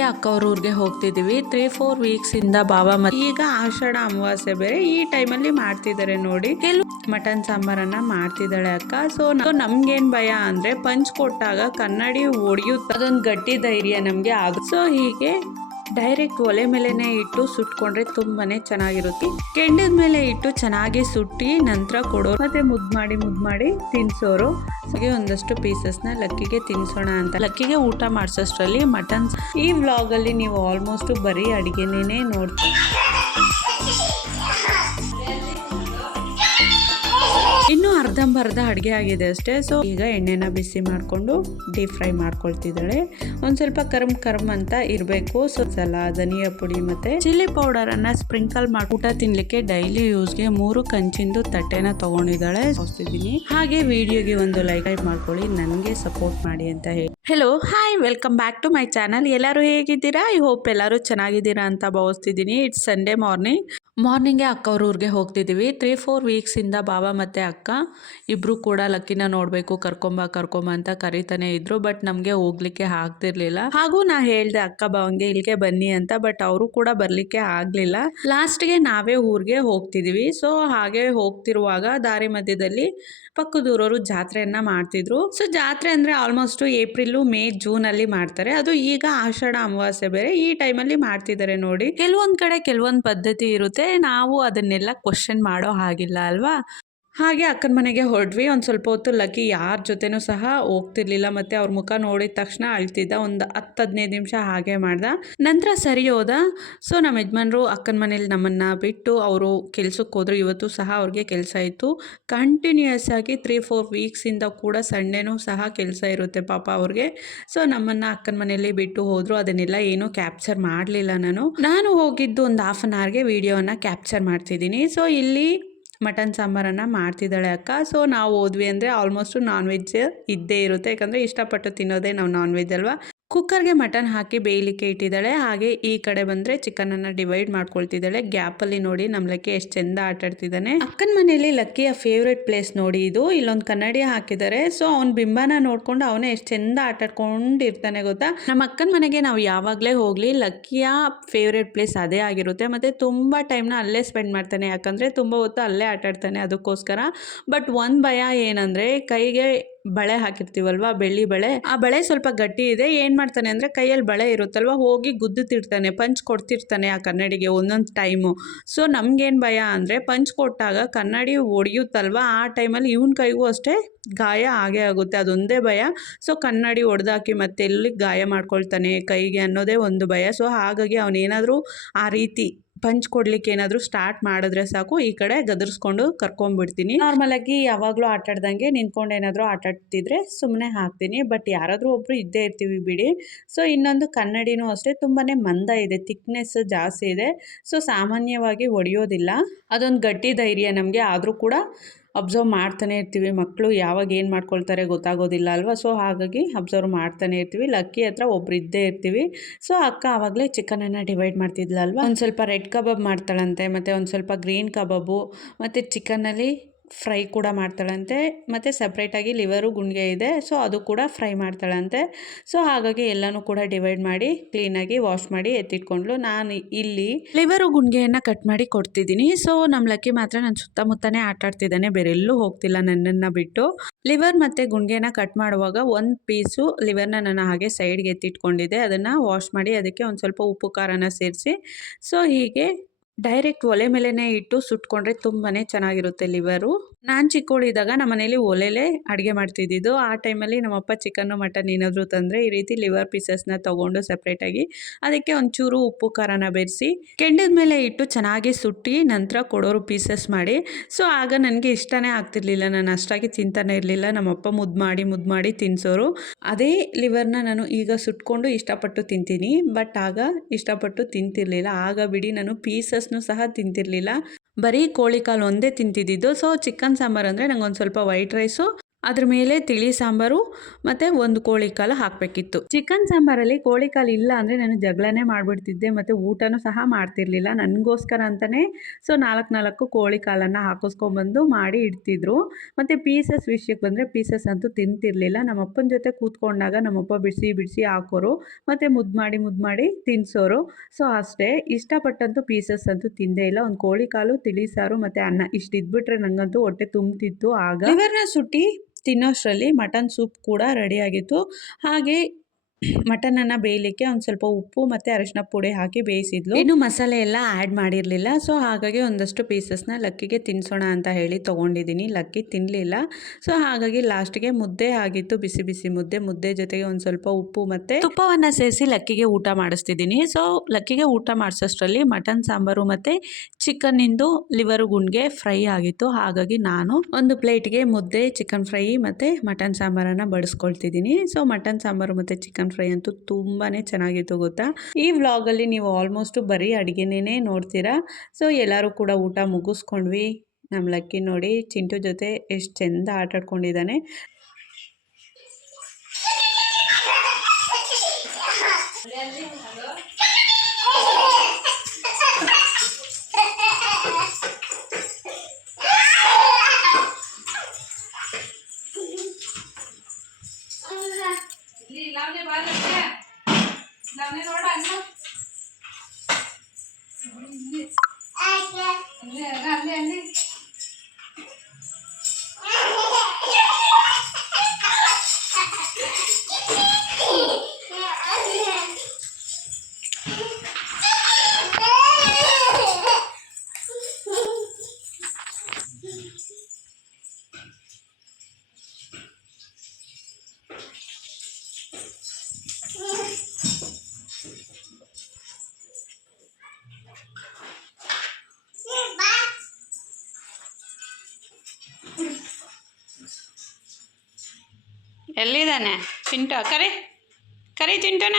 ಅಕ್ಕ ಅವ್ರ ಊರಿಗೆ ಹೋಗ್ತಿದೀವಿ. ತ್ರೀ ಫೋರ್ ವೀಕ್ಸ್ ಇಂದ ಬಾಬಾ ಮತ್ತೆ ಈಗ ಆಷಾಢ ಅಮಾವಾಸ್ಯೆ ಬೇರೆ ಈ ಟೈಮಲ್ಲಿ ಮಾಡ್ತಿದ್ದಾರೆ ನೋಡಿ. ಕೆಲವು ಮಟನ್ ಸಾಂಬಾರನ್ನ ಮಾಡ್ತಿದ್ದಾಳೆ ಅಕ್ಕ. ಸೊ ನಮ್ಗೇನ್ ಭಯ ಅಂದ್ರೆ ಪಂಚ್ ಕೊಟ್ಟಾಗ ಕನ್ನಡಿ ಒಡೆಯುತ್ತ. ಅದೊಂದು ಗಟ್ಟಿ ಧೈರ್ಯ ನಮ್ಗೆ ಆಗ. ಸೊ ಹೀಗೆ ಡೈರೆಕ್ಟ್ ಒಲೆ ಮೇಲೆನೆ ಇಟ್ಟು ಸುಟ್ಕೊಂಡ್ರೆ ತುಂಬಾನೇ ಚೆನ್ನಾಗಿರುತ್ತೆ. ಕೆಂಡದ ಮೇಲೆ ಇಟ್ಟು ಚೆನ್ನಾಗಿ ಸುಟ್ಟಿ ನಂತರ ಕೊಡೋರು ಮತ್ತೆ ಮುದ್ ಮಾಡಿ ಮುದ್ ಮಾಡಿ ತಿನ್ಸೋರು. ಹಾಗೆ ಒಂದಷ್ಟು ಪೀಸಸ್ನ ಲಕ್ಕಿಗೆ ತಿನ್ಸೋಣ ಅಂತ. ಲಕ್ಕಿಗೆ ಊಟ ಮಾಡಿಸೋಷ್ಟ್ರಲ್ಲಿ ಮಟನ್ ಈ ವ್ಲಾಗಲ್ಲಿ ನೀವು ಆಲ್ಮೋಸ್ಟ್ ಬರೀ ಅಡಿಗೆನೇ ನೋಡ್ತೀವಿ ಅರ್ಧಂಬರ್ಧ ಅಡುಗೆ ಆಗಿದೆ ಅಷ್ಟೇ. ಸೊ ಈಗ ಎಣ್ಣೆನ ಬಿಸಿ ಮಾಡಿಕೊಂಡು ಡೀಪ್ ಫ್ರೈ ಮಾಡ್ಕೊಳ್ತಿದ್ದಾಳೆ. ಒಂದ್ ಸ್ವಲ್ಪ ಕರ್ಮ್ ಕರ್ಮ್ ಅಂತ ಇರಬೇಕು. ಸೊ ಸಲ ಧನಿಯಾ ಪುಡಿ ಮತ್ತೆ ಚಿಲ್ಲಿ ಪೌಡರ್ ಅನ್ನ ಸ್ಪ್ರಿಂಕಲ್ ಮಾಡಿ ಊಟ ತಿನ್ಲಿಕ್ಕೆ ಡೈಲಿ ಯೂಸ್ಗೆ ಮೂರು ಕಂಚಿಂದು ತಟ್ಟೆನ ತಗೊಂಡಿದ್ದಾಳೆ. ತೋರಿಸ್ತಿದ್ದೀನಿ. ಹಾಗೆ ವಿಡಿಯೋಗೆ ಒಂದು ಲೈಕ್ ಮಾಡ್ಕೊಳ್ಳಿ. ನನಗೆ ಸಪೋರ್ಟ್ ಮಾಡಿ ಅಂತ ಹೇಳಿ. Hello hi welcome back to my channel ಎಲ್ಲರೂ ಹೇಗಿದ್ದೀರಾ? ಐ ಹೋಪ್ ಎಲ್ಲರೂ ಚೆನ್ನಾಗಿದ್ದೀರಾ ಅಂತ ಭಾವಿಸ್ತಿದ್ದೀನಿ. ಇಟ್ಸ್ ಸಂಡೇ ಮಾರ್ನಿಂಗ್ ಮಾರ್ನಿಂಗೇ ಅಕ್ಕ ಅವ್ರ ಊರಿಗೆ ಹೋಗ್ತಿದ್ದೀವಿ ತ್ರೀ ಫೋರ್ ವೀಕ್ಸಿಂದ ಬಾಬಾ ಮತ್ತು ಅಕ್ಕ ಇಬ್ಬರು ಕೂಡ ಲಕ್ಕಿನ ನೋಡಬೇಕು, ಕರ್ಕೊಂಬ ಕರ್ಕೊಂಬ ಅಂತ ಕರಿತಾನೆ ಇದ್ರು. ಬಟ್ ನಮಗೆ ಹೋಗ್ಲಿಕ್ಕೆ ಆಗ್ತಿರ್ಲಿಲ್ಲ. ಹಾಗೂ ನಾ ಹೇಳಿದೆ, ಅಕ್ಕ ಬಾವಂಗೆ ಇಲ್ಲಿಗೆ ಬನ್ನಿ ಅಂತ. ಬಟ್ ಅವರು ಕೂಡ ಬರಲಿಕ್ಕೆ ಆಗಲಿಲ್ಲ. ಲಾಸ್ಟ್ಗೆ ನಾವೇ ಊರಿಗೆ ಹೋಗ್ತಿದ್ದೀವಿ ಸೊ ಹಾಗೆ ಹೋಗ್ತಿರುವಾಗ ದಾರಿ ಮಧ್ಯದಲ್ಲಿ ಪಕ್ಕದೂರವರು ಜಾತ್ರೆಯನ್ನ ಮಾಡ್ತಿದ್ರು. ಸೊ ಜಾತ್ರೆ ಅಂದ್ರೆ ಆಲ್ಮೋಸ್ಟ್ ಏಪ್ರಿಲ್ ಮೇ ಜೂನ್ ಅಲ್ಲಿ ಮಾಡ್ತಾರೆ. ಅದು ಈಗ ಆಷಾಢ ಅಮಾವಾಸ್ಯೆ ಬೇರೆ ಈ ಟೈಮಲ್ಲಿ ಮಾಡ್ತಿದ್ದಾರೆ ನೋಡಿ. ಕೆಲವೊಂದ್ ಕಡೆ ಕೆಲವೊಂದ್ ಪದ್ಧತಿ ಇರುತ್ತೆ. ನಾವು ಅದನ್ನೆಲ್ಲ ಕ್ವಶನ್ ಮಾಡೋ ಹಾಗಿಲ್ಲ ಅಲ್ವಾ? ಹಾಗೆ ಅಕ್ಕನ ಮನೆಗೆ ಹೊರಡ್ವಿ ಒಂದು ಸ್ವಲ್ಪ ಹೊತ್ತು ಲಕ್ಕಿ ಯಾರ ಜೊತೆನೂ ಸಹ ಹೋಗ್ತಿರ್ಲಿಲ್ಲ. ಮತ್ತೆ ಅವ್ರ ಮುಖ ನೋಡಿದ ತಕ್ಷಣ ಅಳ್ತಿದ್ದ. ಒಂದು ಹತ್ತು ಹದಿನೈದು ನಿಮಿಷ ಹಾಗೆ ಮಾಡ್ದ. ನಂತರ ಸರಿ ಹೋದ. ಸೊ ನಮ್ಮ ಯಜಮಾನ್ರು ಅಕ್ಕನ ಮನೇಲಿ ನಮ್ಮನ್ನು ಬಿಟ್ಟು ಅವರು ಕೆಲ್ಸಕ್ಕೆ ಹೋದ್ರು. ಇವತ್ತು ಸಹ ಅವ್ರಿಗೆ ಕೆಲಸ ಇತ್ತು. ಕಂಟಿನ್ಯೂಯಸ್ ಆಗಿ ತ್ರೀ ಫೋರ್ ವೀಕ್ಸಿಂದ ಕೂಡ ಸಂಡೇನೂ ಸಹ ಕೆಲಸ ಇರುತ್ತೆ ಪಾಪ ಅವ್ರಿಗೆ. ಸೊ ನಮ್ಮನ್ನು ಅಕ್ಕನ ಮನೇಲಿ ಬಿಟ್ಟು ಹೋದ್ರು. ಅದನ್ನೆಲ್ಲ ಏನೂ ಕ್ಯಾಪ್ಚರ್ ಮಾಡಲಿಲ್ಲ ನಾನು. ನಾನು ಹೋಗಿದ್ದು ಒಂದು ಹಾಫ್ ಅನ್ ಅವರ್ಗೆ ವಿಡಿಯೋನ ಕ್ಯಾಪ್ಚರ್ ಮಾಡ್ತಿದ್ದೀನಿ. ಸೊ ಇಲ್ಲಿ ಮಟನ್ ಸಾಂಬಾರನ್ನು ಮಾಡ್ತಿದ್ದಾಳೆ ಅಕ್ಕ. ಸೊ ನಾವು ಹೋದ್ವಿ ಅಂದರೆ ಆಲ್ಮೋಸ್ಟು ನಾನ್ ವೆಜ್ ಇದ್ದೇ ಇರುತ್ತೆ. ಯಾಕಂದರೆ ಇಷ್ಟಪಟ್ಟು ತಿನ್ನೋದೇ ನಾವು ನಾನ್ ವೆಜ್ ಅಲ್ವಾ? ಕುಕ್ಕರ್ಗೆ ಮಟನ್ ಹಾಕಿ ಬೇಯಲಿಕ್ಕೆ ಇಟ್ಟಿದ್ದಾಳೆ. ಹಾಗೆ ಈ ಕಡೆ ಬಂದರೆ ಚಿಕನನ್ನು ಡಿವೈಡ್ ಮಾಡ್ಕೊಳ್ತಿದ್ದಾಳೆ. ಗ್ಯಾಪಲ್ಲಿ ನೋಡಿ ನಮ್ಲಕ್ಕೆ ಲಕ್ಕಿ ಎಷ್ಟು ಚೆಂದ ಆಟಾಡ್ತಿದ್ದಾನೆ ಅಕ್ಕನ ಮನೆಯಲ್ಲಿ ಲಕ್ಕಿಯ ಫೇವ್ರೆಟ್ ಪ್ಲೇಸ್ ನೋಡಿ ಇದು. ಇಲ್ಲೊಂದು ಕನ್ನಡಿ ಹಾಕಿದ್ದಾರೆ. ಸೊ ಅವ್ನ ಬಿಂಬನ ನೋಡ್ಕೊಂಡು ಅವನೇ ಎಷ್ಟು ಚೆಂದ ಆಟಾಡ್ಕೊಂಡಿರ್ತಾನೆ ಗೊತ್ತಾ? ನಮ್ಮ ಅಕ್ಕನ ಮನೆಗೆ ನಾವು ಯಾವಾಗಲೇ ಹೋಗಲಿ ಲಕ್ಕಿಯ ಫೇವ್ರೆಟ್ ಪ್ಲೇಸ್ ಅದೇ ಆಗಿರುತ್ತೆ. ಮತ್ತು ತುಂಬ ಟೈಮ್ನ ಅಲ್ಲೇ ಸ್ಪೆಂಡ್ ಮಾಡ್ತಾನೆ. ಯಾಕಂದರೆ ತುಂಬ ಹೊತ್ತು ಅಲ್ಲೇ ಆಟಾಡ್ತಾನೆ ಅದಕ್ಕೋಸ್ಕರ. ಬಟ್ ಒಂದು ಭಯ ಏನಂದರೆ ಕೈಗೆ ಬಳೆ ಹಾಕಿರ್ತೀವಲ್ವಾ, ಬೆಳ್ಳಿ ಬಳೆ, ಆ ಬಳೆ ಸ್ವಲ್ಪ ಗಟ್ಟಿ ಇದೆ, ಏನ್ ಮಾಡ್ತಾನೆ ಅಂದ್ರೆ ಕೈಯಲ್ಲಿ ಬಳೆ ಇರುತ್ತಲ್ವಾ, ಹೋಗಿ ಗುದ್ದುತ್ತಿರ್ತಾನೆ ಪಂಚ್ ಕೊಡ್ತಿರ್ತಾನೆ ಆ ಕನ್ನಡಿಗೆ ಒಂದೊಂದು ಟೈಮು ಸೊ ನಮ್ಗೇನು ಭಯ ಅಂದ್ರೆ ಪಂಚ್ ಕೊಟ್ಟಾಗ ಕನ್ನಡಿ ಒಡೆಯುತ್ತಲ್ವಾ, ಆ ಟೈಮಲ್ಲಿ ಇವನ್ ಕೈಗೂ ಅಷ್ಟೇ ಗಾಯ ಆಗೇ ಆಗುತ್ತೆ, ಅದೊಂದೇ ಭಯ. ಸೊ ಕನ್ನಡಿ ಒಡೆದಾಕಿ ಮತ್ತೆ ಎಲ್ಲಿ ಗಾಯ ಮಾಡ್ಕೊಳ್ತಾನೆ ಕೈಗೆ ಅನ್ನೋದೇ ಒಂದು ಭಯ. ಸೊ ಹಾಗಾಗಿ ಅವನೇನಾದರೂ ಆ ರೀತಿ ಪಂಚ್ ಕೊಡ್ಲಿಕ್ಕೆ ಏನಾದರೂ ಸ್ಟಾರ್ಟ್ ಮಾಡಿದ್ರೆ ಸಾಕು, ಈ ಕಡೆ ಗದರ್ಸ್ಕೊಂಡು ಕರ್ಕೊಂಡ್ಬಿಡ್ತೀನಿ ನಾರ್ಮಲಾಗಿ ಯಾವಾಗಲೂ ಆಟಾಡ್ದಂಗೆ ನಿಂತ್ಕೊಂಡು ಏನಾದರೂ ಆಟಾಡ್ತಿದ್ರೆ ಸುಮ್ಮನೆ ಹಾಕ್ತೀನಿ. ಬಟ್ ಯಾರಾದರೂ ಒಬ್ರು ಇದ್ದೇ ಇರ್ತೀವಿ ಬಿಡಿ. ಸೊ ಇನ್ನೊಂದು ಕನ್ನಡಿನೂ ಅಷ್ಟೇ ತುಂಬಾ ಮಂದ ಇದೆ ಥಿಕ್ನೆಸ್ ಜಾಸ್ತಿ ಇದೆ. ಸೊ ಸಾಮಾನ್ಯವಾಗಿ ಒಡೆಯೋದಿಲ್ಲ. ಅದೊಂದು ಗಟ್ಟಿ ಧೈರ್ಯ ನಮಗೆ, ಆದರೂ ಕೂಡ ಅಬ್ಸರ್ವ್ ಮಾಡ್ತಾನೆ ಇರ್ತೀವಿ. ಮಕ್ಕಳು ಯಾವಾಗ ಏನು ಮಾಡ್ಕೊಳ್ತಾರೆ ಗೊತ್ತಾಗೋದಿಲ್ಲ ಅಲ್ವಾ? ಸೊ ಹಾಗಾಗಿ ಅಬ್ಸರ್ವ್ ಮಾಡ್ತಾನೆ ಇರ್ತೀವಿ. ಲಕ್ಕಿ ಹತ್ರ ಒಬ್ರು ಇದ್ದೇ ಇರ್ತೀವಿ. ಸೊ ಅಕ್ಕ ಆವಾಗಲೇ ಚಿಕನನ್ನು ಡಿವೈಡ್ ಮಾಡ್ತಿದ್ಲಲ್ವಾ ಒಂದು ಸ್ವಲ್ಪ ರೆಡ್ ಕಬಾಬ್ ಮಾಡ್ತಾಳಂತೆ, ಮತ್ತು ಒಂದು ಸ್ವಲ್ಪ ಗ್ರೀನ್ ಕಬಾಬು ಮತ್ತು ಚಿಕನ್ನಲ್ಲಿ ಫ್ರೈ ಕೂಡ ಮಾಡ್ತಾಳಂತೆ, ಮತ್ತು ಸಪ್ರೇಟಾಗಿ ಲಿವರು ಗುಂಡಿಗೆ ಇದೆ ಸೊ ಅದು ಕೂಡ ಫ್ರೈ ಮಾಡ್ತಾಳಂತೆ. ಸೊ ಹಾಗಾಗಿ ಎಲ್ಲನೂ ಕೂಡ ಡಿವೈಡ್ ಮಾಡಿ ಕ್ಲೀನಾಗಿ ವಾಶ್ ಮಾಡಿ ಎತ್ತಿಟ್ಕೊಂಡ್ಲು ನಾನು ಇಲ್ಲಿ ಲಿವರು ಗುಂಡಿಗೆಯನ್ನು ಕಟ್ ಮಾಡಿ ಕೊಡ್ತಿದ್ದೀನಿ ಸೊ ನಮ್ಮ ಲಕ್ಕಿ ಮಾತ್ರ ನಾನು ಸುತ್ತಮುತ್ತನೇ ಆಟ ಆಡ್ತಿದ್ದಾನೆ ಬೇರೆ ಎಲ್ಲೂ ಹೋಗ್ತಿಲ್ಲ ನನ್ನನ್ನು ಬಿಟ್ಟು. ಲಿವರ್ ಮತ್ತು ಗುಂಡಿಗೆನ ಕಟ್ ಮಾಡುವಾಗ ಒಂದು ಪೀಸು ಲಿವರ್ನ ನಾನು ಹಾಗೆ ಸೈಡ್ಗೆ ಎತ್ತಿಟ್ಕೊಂಡಿದ್ದೆ. ಅದನ್ನು ವಾಶ್ ಮಾಡಿ ಅದಕ್ಕೆ ಒಂದು ಸ್ವಲ್ಪ ಉಪ್ಪು, ಖಾರನ ಸೇರಿಸಿ. ಸೊ ಹೀಗೆ ಡೈರೆಕ್ಟ್ ಒಲೆ ಮೇಲೆನೆ ಇಟ್ಟು ಸುಟ್ಕೊಂಡ್ರೆ ತುಂಬಾ ಚೆನ್ನಾಗಿರುತ್ತೆ ಲಿವರು ನಾನು ಚಿಕ್ಕವಳಿದ್ದಾಗ ನಮ್ಮ ಮನೇಲಿ ಒಲೆಲೇ ಅಡುಗೆ ಮಾಡ್ತಿದ್ದಿದ್ದು. ಆ ಟೈಮಲ್ಲಿ ನಮ್ಮಪ್ಪ ಚಿಕನ್ನು, ಮಟನ್ ಏನಾದರೂ ತಂದರೆ ಈ ರೀತಿ ಲಿವರ್ ಪೀಸಸ್ನ ತೊಗೊಂಡು ಸಪ್ರೇಟಾಗಿ ಅದಕ್ಕೆ ಒಂಚೂರು ಉಪ್ಪು, ಖಾರನ ಬೆರೆಸಿ ಕೆಂಡದ ಮೇಲೆ ಇಟ್ಟು ಚೆನ್ನಾಗಿ ಸುಟ್ಟಿ ನಂತರ ಕೊಡೋರು ಪೀಸಸ್ ಮಾಡಿ. ಸೊ ಆಗ ನನಗೆ ಇಷ್ಟನೇ ಆಗ್ತಿರ್ಲಿಲ್ಲ. ನಾನು ಅಷ್ಟಾಗಿ ತಿಂತಾನೆ ಇರಲಿಲ್ಲ. ನಮ್ಮಪ್ಪ ಮುದ್ದು ಮಾಡಿ ಮುದ್ದು ಮಾಡಿ ತಿನ್ಸೋರು. ಅದೇ ಲಿವರ್ನ ನಾನು ಈಗ ಸುಟ್ಕೊಂಡು ಇಷ್ಟಪಟ್ಟು ತಿಂತೀನಿ. ಬಟ್ ಆಗ ಇಷ್ಟಪಟ್ಟು ತಿಂತಿರ್ಲಿಲ್ಲ. ಆಗ ಬಿಡಿ ನಾನು ಪೀಸಸ್ನು ಸಹ ತಿಂತಿರ್ಲಿಲ್ಲ. ಬರೀ ಕೋಳಿ ಕಾಲು ಒಂದೇ ತಿಂತಿದ್ದಿದ್ದು. ಸೊ ಚಿಕನ್ ಸಾಂಬಾರು ಅಂದರೆ ನಂಗೆ ಒಂದು ಸ್ವಲ್ಪ ವೈಟ್ ರೈಸು ಅದ್ರ ಮೇಲೆ ತಿಳಿ ಸಾಂಬಾರು ಮತ್ತು ಒಂದು ಕೋಳಿ ಕಾಲು ಹಾಕಬೇಕಿತ್ತು. ಚಿಕನ್ ಸಾಂಬಾರಲ್ಲಿ ಕೋಳಿ ಕಾಲು ಇಲ್ಲ ಅಂದರೆ ನಾನು ಜಗಳನೇ ಮಾಡಿಬಿಡ್ತಿದ್ದೆ ಮತ್ತು ಊಟನೂ ಸಹ ಮಾಡ್ತಿರ್ಲಿಲ್ಲ. ನನಗೋಸ್ಕರ ಅಂತಲೇ ಸೊ ನಾಲ್ಕು ನಾಲ್ಕು ಕೋಳಿ ಕಾಲನ್ನು ಹಾಕಿಸ್ಕೊಂಬಂದು ಮಾಡಿ ಇಡ್ತಿದ್ರು. ಮತ್ತು ಪೀಸಸ್ ವಿಷಯಕ್ಕೆ ಬಂದರೆ ಪೀಸಸ್ ಅಂತೂ ತಿಂತಿರ್ಲಿಲ್ಲ. ನಮ್ಮ ಅಪ್ಪನ ಜೊತೆ ಕೂತ್ಕೊಂಡಾಗ ನಮ್ಮಪ್ಪ ಬಿಡಿಸಿ ಬಿಡಿಸಿ ಹಾಕೋರು, ಮತ್ತು ಮುದ್ದು ಮಾಡಿ ಮುದ್ದು ಮಾಡಿ ತಿನ್ನಿಸೋರು ಸೊ ಅಷ್ಟೇ, ಇಷ್ಟಪಟ್ಟಂತೂ ಪೀಸಸ್ ಅಂತೂ ತಿಂದೇ ಇಲ್ಲ. ಒಂದು ಕೋಳಿ ಕಾಲು, ತಿಳಿ ಸಾರು ಮತ್ತು ಅನ್ನ ಇಷ್ಟು ಇದ್ಬಿಟ್ರೆ ನನಗಂತೂ ಹೊಟ್ಟೆ ತುಂಬ್ತಿತ್ತು ಆಗ. ಲಿವರ್ನ ಸುಟ್ಟಿ ತಿನ್ನೋಷ್ಟರಲ್ಲಿ ಮಟನ್ ಸೂಪ್ ಕೂಡ ರೆಡಿಯಾಗಿತ್ತು ಹಾಗೆ ಮಟನನ್ನು ಬೇಯಲಿಕ್ಕೆ ಒಂದು ಸ್ವಲ್ಪ ಉಪ್ಪು ಮತ್ತು ಅರಿಶಿನ ಪುಡಿ ಹಾಕಿ ಬೇಯಿಸಿದ್ಲು. ಇನ್ನು ಮಸಾಲೆ ಎಲ್ಲ ಆ್ಯಡ್ ಮಾಡಿರಲಿಲ್ಲ. ಸೊ ಹಾಗಾಗಿ ಒಂದಷ್ಟು ಪೀಸಸ್ನ ಲಕ್ಕಿಗೆ ತಿನ್ಸೋಣ ಅಂತ ಹೇಳಿ ತೊಗೊಂಡಿದ್ದೀನಿ. ಲಕ್ಕಿ ತಿನ್ನಲಿಲ್ಲ ಸೊ ಹಾಗಾಗಿ ಲಾಸ್ಟ್ಗೆ ಮುದ್ದೆ ಆಗಿತ್ತು. ಬಿಸಿ ಬಿಸಿ ಮುದ್ದೆ. ಮುದ್ದೆ ಜೊತೆಗೆ ಒಂದು ಸ್ವಲ್ಪ ಉಪ್ಪು ಮತ್ತು ತುಪ್ಪವನ್ನು ಸೇರಿಸಿ ಲಕ್ಕಿಗೆ ಊಟ ಮಾಡಿಸ್ತಿದ್ದೀನಿ. ಸೊ ಲಕ್ಕಿಗೆ ಊಟ ಮಾಡಿಸೋಷ್ಟರಲ್ಲಿ ಮಟನ್ ಸಾಂಬಾರು ಮತ್ತು ಚಿಕನ್ನಿಂದು ಲಿವರ್ ಗುಂಡ್ಗೆ ಫ್ರೈ ಆಗಿತ್ತು. ಹಾಗಾಗಿ ನಾನು ಒಂದು ಪ್ಲೇಟ್ಗೆ ಮುದ್ದೆ ಚಿಕನ್ ಫ್ರೈ ಮತ್ತು ಮಟನ್ ಸಾಂಬಾರನ್ನು ಬಡಿಸ್ಕೊಳ್ತಿದ್ದೀನಿ ಸೊ ಮಟನ್ ಸಾಂಬಾರು ಮತ್ತು ಚಿಕನ್ ಫ್ರೈ ಅಂತೂ ತುಂಬಾ ಚೆನ್ನಾಗಿತ್ತು ಗೊತ್ತಾ? ಈ ವ್ಲಾಗಲ್ಲಿ ನೀವು ಆಲ್ಮೋಸ್ಟು ಬರೀ ಅಡುಗೆನೇ ನೋಡ್ತೀರಾ? ಸೊ ಎಲ್ಲರೂ ಕೂಡ ಊಟ ಮುಗಿಸ್ಕೊಂಡ್ವಿ. ನಮ್ಮ ಲಕ್ಕಿ ನೋಡಿ ಚಿಂಟು ಜೊತೆ ಎಷ್ಟು ಚೆಂದ ಆಟ ಆಡ್ಕೊಂಡಿದ್ದಾನೆ. ಎಲ್ಲಿದ್ದಾನೆ? ಚಿಂಟು, ಕರಿ ಕರಿ ಚಿಂಟುನ.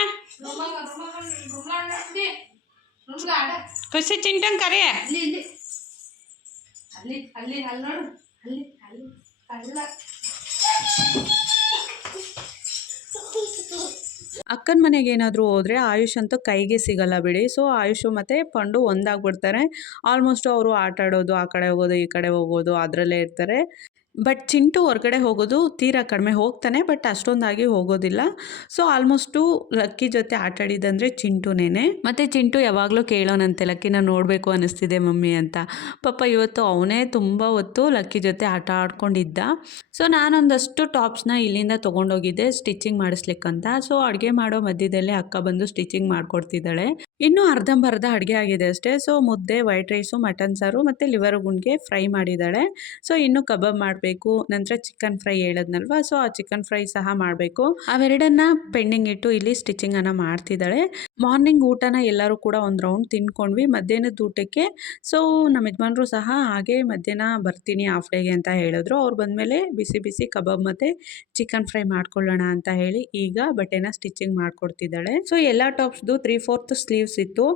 ಖುಷಿ ಚಿಂಟನ್ ಕರಿ. ಅಕ್ಕನ ಮನೆಗೆ ಏನಾದರೂ ಹೋದರೆ ಆಯುಷ್ ಅಂತೂ ಕೈಗೆ ಸಿಗಲ್ಲ ಬಿಡಿ. ಸೊ ಆಯುಷು ಮತ್ತು ಪಂಡು ಒಂದಾಗ್ಬಿಡ್ತಾರೆ. ಆಲ್ಮೋಸ್ಟು ಅವರು ಆಟ ಆಡೋದು ಆ ಕಡೆ ಹೋಗೋದು, ಈ ಕಡೆ ಹೋಗೋದು, ಅದರಲ್ಲೇ ಇರ್ತಾರೆ. ಬಟ್ ಚಿಂಟು ಹೊರಗಡೆ ಹೋಗೋದು ತೀರಾ ಕಡಿಮೆ ಹೋಗ್ತಾನೆ ಬಟ್ ಅಷ್ಟೊಂದಾಗಿ ಹೋಗೋದಿಲ್ಲ. ಸೊ ಆಲ್ಮೋಸ್ಟು ಲಕ್ಕಿ ಜೊತೆ ಆಟ ಆಡಿದಂದರೆ ಚಿಂಟುನೇನೆ. ಮತ್ತು ಚಿಂಟು ಯಾವಾಗಲೂ ಕೇಳೋನಂತೆ ಲಕ್ಕಿನ ನೋಡಬೇಕು ಅನ್ನಿಸ್ತಿದೆ ಮಮ್ಮಿ ಅಂತ. ಪಾಪ ಇವತ್ತು ಅವನೇ ತುಂಬ ಹೊತ್ತು ಲಕ್ಕಿ ಜೊತೆ ಆಟ ಆಡ್ಕೊಂಡಿದ್ದ. ಸೊ ನಾನೊಂದಷ್ಟು ಟಾಪ್ಸ್ನ ಇಲ್ಲಿಂದ ತೊಗೊಂಡೋಗಿದ್ದೆ, ಸ್ಟಿಚಿಂಗ್ ಮಾಡಿಸ್ಲಿಕ್ಕಂತ. ಸೊ ಅಡುಗೆ ಮಾಡೋ ಮಧ್ಯದಲ್ಲೇ ಅಕ್ಕ ಬಂದು ಸ್ಟಿಚಿಂಗ್ ಮಾಡಿಕೊಡ್ತಿದ್ದಾಳೆ. ಇನ್ನೂ ಅರ್ಧಂಬರ್ಧ ಅಡುಗೆ ಆಗಿದೆ ಅಷ್ಟೇ. ಸೊ ಮುದ್ದೆ, ವೈಟ್ ರೈಸು, ಮಟನ್ ಸಾರು ಮತ್ತು ಲಿವರ್ ಗುಂಡಿಗೆ ಫ್ರೈ ಮಾಡಿದ್ದಾಳೆ. ಸೊ ಇನ್ನೂ ಕಬಾಬ್ ಮಾಡಬೇಕು ನಂತರ ಚಿಕನ್ ಫ್ರೈ ಹೇಳದ್ನಲ್ವ? ಸೊ ಆ ಚಿಕನ್ ಫ್ರೈ ಸಹ ಮಾಡಬೇಕು. ಅವೆರಡನ್ನ ಪೆಂಡಿಂಗ್ ಇಟ್ಟು ಇಲ್ಲಿ ಸ್ಟಿಚಿಂಗ್ ಅನ್ನ ಮಾಡ್ತಿದ್ದಾಳೆ. ಮಾರ್ನಿಂಗ್ ಊಟನ ಎಲ್ಲರೂ ಕೂಡ ಒಂದು ರೌಂಡ್ ತಿನ್ಕೊಂಡ್ವಿ. ಮಧ್ಯಾಹ್ನದ ಊಟಕ್ಕೆ ಸೊ ನಮ್ಮ ಯಜಮಾನ್ರು ಸಹ ಹಾಗೆ ಮಧ್ಯಾಹ್ನ ಬರ್ತೀನಿ ಹಾಫ್ ಡೇಗೆ ಅಂತ ಹೇಳಿದ್ರು. ಅವ್ರು ಬಂದಮೇಲೆ ಬಿಸಿ ಬಿಸಿ ಕಬಾಬ್ ಮತ್ತು ಚಿಕನ್ ಫ್ರೈ ಮಾಡ್ಕೊಳ್ಳೋಣ ಅಂತ ಹೇಳಿ ಈಗ ಬಟ್ಟೆನ ಸ್ಟಿಚಿಂಗ್ ಮಾಡ್ಕೊಡ್ತಿದ್ದಾಳೆ. ಸೊ ಎಲ್ಲ ಟಾಪ್ಸ್ದು ತ್ರೀ ಫೋರ್ತ್ ಸ್ಲೀವ್ಸ್ ಇತ್ತು.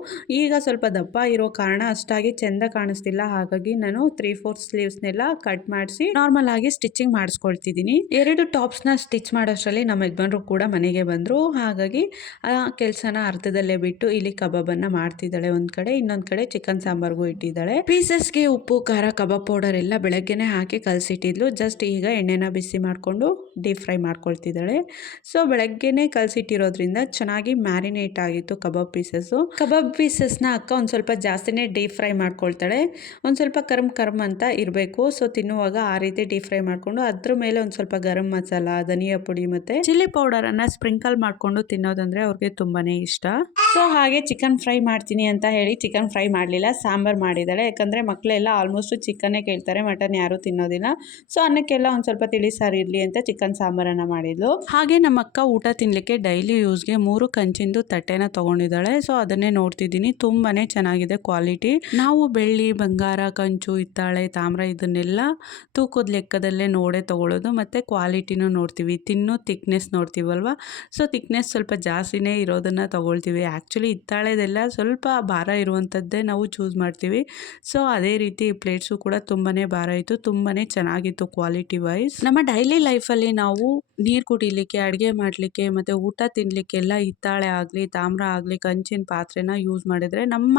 ಈಗ ಸ್ವಲ್ಪ ದಪ್ಪ ಇರೋ ಕಾರಣ ಅಷ್ಟಾಗಿ ಚೆಂದ ಕಾಣಿಸ್ತಿಲ್ಲ. ಹಾಗಾಗಿ ನಾನು ತ್ರೀ ಫೋರ್ತ್ ಸ್ಲೀವ್ಸ್ನೆಲ್ಲ ಕಟ್ ಮಾಡಿಸಿ ನಾರ್ಮಲ್ ಆಗಿ ಸ್ಟಿಚಿಂಗ್ ಮಾಡಿಸ್ಕೊಳ್ತಿದ್ದೀನಿ. ಎರಡು ಟಾಪ್ಸ್ನ ಸ್ಟಿಚ್ ಮಾಡೋಷ್ಟರಲ್ಲಿ ನಮ್ಮ ಯಜಮಾನ್ರು ಕೂಡ ಮನೆಗೆ ಬಂದರು. ಹಾಗಾಗಿ ಆ ಕೆಲಸನ ಅರ್ಧದಲ್ಲೇ ಬಿಟ್ಟು ಇಲ್ಲಿ ಕಬಾಬನ್ನು ಮಾಡ್ತಿದ್ದಾಳೆ ಒಂದು ಕಡೆ, ಇನ್ನೊಂದು ಕಡೆ ಚಿಕನ್ ಸಾಂಬಾರ್ಗೂ ಇಟ್ಟಿದ್ದಾಳೆ. ಪೀಸಸ್ಗೆ ಉಪ್ಪು, ಖಾರ, ಕಬಾಬ್ ಪೌಡರ್ ಎಲ್ಲ ಬೆಳಗ್ಗೆನೆ ಹಾಕಿ ಕಲಸಿಟ್ಟಿದ್ಲು. ಜಸ್ಟ್ ಈಗ ಎಣ್ಣೆನ ಬಿಸಿ ಮಾಡಿಕೊಂಡು ಡೀಪ್ ಫ್ರೈ ಮಾಡ್ಕೊಳ್ತಿದ್ದಾಳೆ. ಸೊ ಬೆಳಗ್ಗೆನೆ ಕಲಸಿಟ್ಟಿರೋದ್ರಿಂದ ಚೆನ್ನಾಗಿ ಮ್ಯಾರಿನೇಟ್ ಆಗಿತ್ತು ಕಬಾಬ್ ಪೀಸಸ್ಸು ಕಬಾಬ್ ಪೀಸಸ್ನ ಅಕ್ಕ ಒಂದು ಸ್ವಲ್ಪ ಜಾಸ್ತಿನೇ ಡೀಪ್ ಫ್ರೈ ಮಾಡ್ಕೊಳ್ತಾಳೆ. ಒಂದು ಸ್ವಲ್ಪ ಕರ್ಮ್ ಕರ್ಮ್ ಅಂತ ಇರಬೇಕು. ಸೊ ತಿನ್ನುವಾಗ ಆ ರೀತಿ ಡೀಪ್ ಫ್ರೈ ಮಾಡಿಕೊಂಡು ಅದ್ರ ಮೇಲೆ ಒಂದು ಸ್ವಲ್ಪ ಗರಂ ಮಸಾಲ ಧನಿಯಾ ಪುಡಿ ಮತ್ತೆ ಚಿಲ್ಲಿ ಪೌಡರನ್ನು ಸ್ಪ್ರಿಂಕಲ್ ಮಾಡಿಕೊಂಡು ತಿನ್ನೋದಂದ್ರೆ ಅವ್ರಿಗೆ ತುಂಬಾನೇ ಇಷ್ಟ. ಸೊ ಹಾಗೆ ಚಿಕನ್ ಫ್ರೈ ಮಾಡ್ತೀನಿ ಅಂತ ಹೇಳಿ ಚಿಕನ್ ಫ್ರೈ ಮಾಡಲಿಲ್ಲ ಸಾಂಬಾರು ಮಾಡಿದ್ದಾಳೆ. ಯಾಕಂದ್ರೆ ಮಕ್ಕಳೆಲ್ಲ ಆಲ್ಮೋಸ್ಟ್ ಚಿಕನ್ನೇ ಕೇಳ್ತಾರೆ ಮಟನ್ ಯಾರು ತಿನ್ನೋದಿಲ್ಲ. ಸೊ ಅನ್ನಕ್ಕೆಲ್ಲ ಒಂದ್ ಸ್ವಲ್ಪ ತಿಳಿ ಸಾರು ಇರಲಿ ಅಂತ ಚಿಕನ್ ಸಾಂಬಾರನ್ನು ಮಾಡಿದ್ಲು. ಹಾಗೆ ನಮ್ಮ ಅಕ್ಕ ಊಟ ತಿನ್ನಲಿಕ್ಕೆ ಡೈಲಿ ಯೂಸ್ಗೆ ಮೂರು ಕಂಚಿಂದು ತಟ್ಟೆನ ತಗೊಂಡಿದ್ದಾಳೆ. ಸೊ ಅದನ್ನೇ ನೋಡ್ತಿದ್ದೀನಿ. ತುಂಬಾನೇ ಚೆನ್ನಾಗಿದೆ ಕ್ವಾಲಿಟಿ ನಾವು ಬೆಳ್ಳಿ ಬಂಗಾರ ಕಂಚು ಹಿತ್ತಾಳೆ ತಾಮ್ರ ಇದನ್ನೆಲ್ಲ ತೂಕದ ಲೆಕ್ಕದಲ್ಲೇ ನೋಡೇ ತೊಗೊಳ್ಳೋದು ಮತ್ತು ಕ್ವಾಲಿಟಿನೂ ನೋಡ್ತೀವಿ. ತಿನ್ನೋ ತಿಕ್ನೆಸ್ ನೋಡ್ತೀವಲ್ವ? ಸೊ ತಿಕ್ನೆಸ್ ಸ್ವಲ್ಪ ಜಾಸ್ತಿನೇ ಇರೋದನ್ನು ತೊಗೊಳ್ತೀವಿ. ಆ್ಯಕ್ಚುಲಿ ಹಿತ್ತಾಳೆದೆಲ್ಲ ಸ್ವಲ್ಪ ಭಾರ ಇರುವಂಥದ್ದೇ ನಾವು ಚೂಸ್ ಮಾಡ್ತೀವಿ. ಸೊ, ಅದೇ ರೀತಿ ಪ್ಲೇಟ್ಸು ಕೂಡ ತುಂಬಾ ಭಾರ ಇತ್ತು. ತುಂಬಾ ಚೆನ್ನಾಗಿತ್ತು ಕ್ವಾಲಿಟಿ ವೈಸ್. ನಮ್ಮ ಡೈಲಿ ಲೈಫಲ್ಲಿ ನಾವು ನೀರು ಕುಡಿಲಿಕ್ಕೆ, ಅಡುಗೆ ಮಾಡಲಿಕ್ಕೆ, ಮತ್ತು ಊಟ ತಿನ್ನಲಿಕ್ಕೆಲ್ಲ ಹಿತ್ತಾಳೆ ಆಗಲಿ, ತಾಮ್ರ ಆಗಲಿ, ಕಂಚಿನ ಪಾತ್ರೆನ ಯೂಸ್ ಮಾಡಿದರೆ ನಮ್ಮ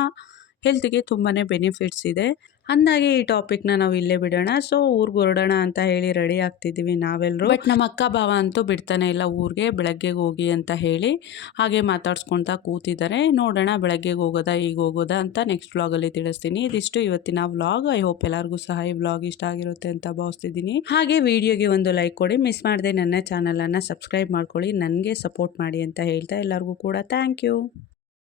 ಹೆಲ್ತ್ಗೆ ತುಂಬಾ ಬೆನಿಫಿಟ್ಸ್ ಇದೆ. ಅಂದಾಗೆ ಈ ಟಾಪಿಕ್ನ ನಾವು ಇಲ್ಲೇ ಬಿಡೋಣ. ಸೊ ಊರಿಗೆ ಹೊರಡೋಣ ಅಂತ ಹೇಳಿ ರೆಡಿ ಆಗ್ತಿದ್ದೀವಿ ನಾವೆಲ್ಲರೂ ಬಟ್ ನಮ್ಮ ಅಕ್ಕ ಭಾವ ಅಂತೂ ಬಿಡ್ತಾನೆ ಇಲ್ಲ ಊರಿಗೆ, ಬೆಳಗ್ಗೆಗೆ ಹೋಗಿ ಅಂತ ಹೇಳಿ. ಹಾಗೆ ಮಾತಾಡ್ಸ್ಕೊಳ್ತಾ ಕೂತಿದ್ದಾರೆ ನೋಡೋಣ ಬೆಳಗ್ಗೆಗೆ ಹೋಗೋದಾ, ಈಗ ಹೋಗೋದಾ ಅಂತ ನೆಕ್ಸ್ಟ್ ವ್ಲಾಗಲ್ಲಿ ತಿಳಿಸ್ತೀನಿ. ಇದಿಷ್ಟು ಇವತ್ತಿನ ವ್ಲಾಗ್ ಐ ಹೋಪ್ ಎಲ್ಲರಿಗೂ ಸಹ ಈ ವ್ಲಾಗ್ ಇಷ್ಟ ಆಗಿರುತ್ತೆ ಅಂತ ಭಾವಿಸ್ತಿದ್ದೀನಿ ಹಾಗೆ ವಿಡಿಯೋಗೆ ಒಂದು ಲೈಕ್ ಕೊಡಿ. ಮಿಸ್ ಮಾಡದೆ ನನ್ನ ಚಾನಲನ್ನು ಸಬ್ಸ್ಕ್ರೈಬ್ ಮಾಡ್ಕೊಳ್ಳಿ. ನನಗೆ ಸಪೋರ್ಟ್ ಮಾಡಿ ಅಂತ ಹೇಳ್ತಾ ಎಲ್ಲರಿಗೂ ಕೂಡ ಥ್ಯಾಂಕ್ ಯು